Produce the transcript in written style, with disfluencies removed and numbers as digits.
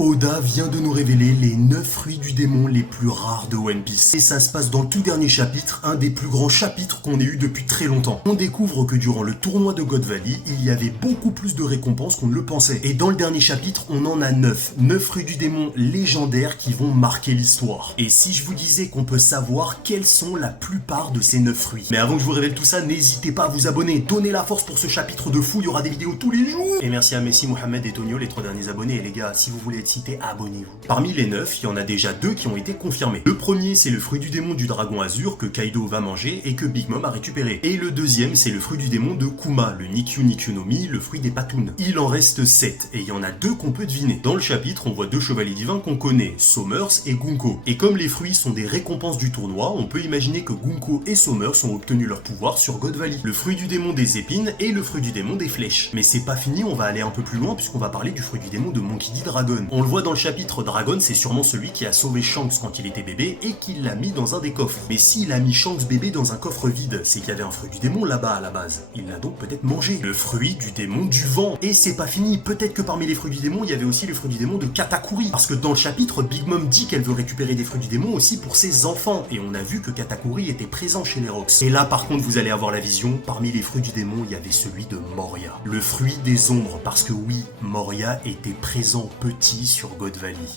Oda vient de nous révéler les 9 fruits du démon les plus rares de One Piece. Et ça se passe dans le tout dernier chapitre, un des plus grands chapitres qu'on ait eu depuis très longtemps. On découvre que durant le tournoi de God Valley, il y avait beaucoup plus de récompenses qu'on ne le pensait. Et dans le dernier chapitre, on en a 9. 9 fruits du démon légendaires qui vont marquer l'histoire. Et si je vous disais qu'on peut savoir quels sont la plupart de ces 9 fruits? Mais avant que je vous révèle tout ça, n'hésitez pas à vous abonner. Donnez la force pour ce chapitre de fou, il y aura des vidéos tous les jours. Et merci à Messi, Mohamed et Tonio, les 3 derniers abonnés. Et les gars, si vous voulez être cité, abonnez-vous. Parmi les 9, il y en a déjà 2 qui ont été confirmés. Le premier, c'est le fruit du démon du dragon azur que Kaido va manger et que Big Mom a récupéré. Et le deuxième, c'est le fruit du démon de Kuma, le Nikyu Nikyu no Mi, le fruit des patounes. Il en reste 7, et il y en a 2 qu'on peut deviner. Dans le chapitre, on voit 2 chevaliers divins qu'on connaît, Somers et Gunko. Et comme les fruits sont des récompenses du tournoi, on peut imaginer que Gunko et Somers ont obtenu leur pouvoir sur God Valley. Le fruit du démon des épines et le fruit du démon des flèches. Mais c'est pas fini, on va aller un peu plus loin puisqu'on va parler du fruit du démon de Monkey D. Dragon. On le voit dans le chapitre Dragon, c'est sûrement celui qui a sauvé Shanks quand il était bébé et qui l'a mis dans un des coffres. Mais s'il a mis Shanks bébé dans un coffre vide, c'est qu'il y avait un fruit du démon là-bas à la base. Il l'a donc peut-être mangé. Le fruit du démon du vent. Et c'est pas fini, peut-être que parmi les fruits du démon, il y avait aussi le fruit du démon de Katakuri. Parce que dans le chapitre, Big Mom dit qu'elle veut récupérer des fruits du démon aussi pour ses enfants. Et on a vu que Katakuri était présent chez les Rocks. Et là par contre, vous allez avoir la vision, parmi les fruits du démon, il y avait celui de Moria. Le fruit des ombres, parce que oui, Moria était présent petit sur God Valley.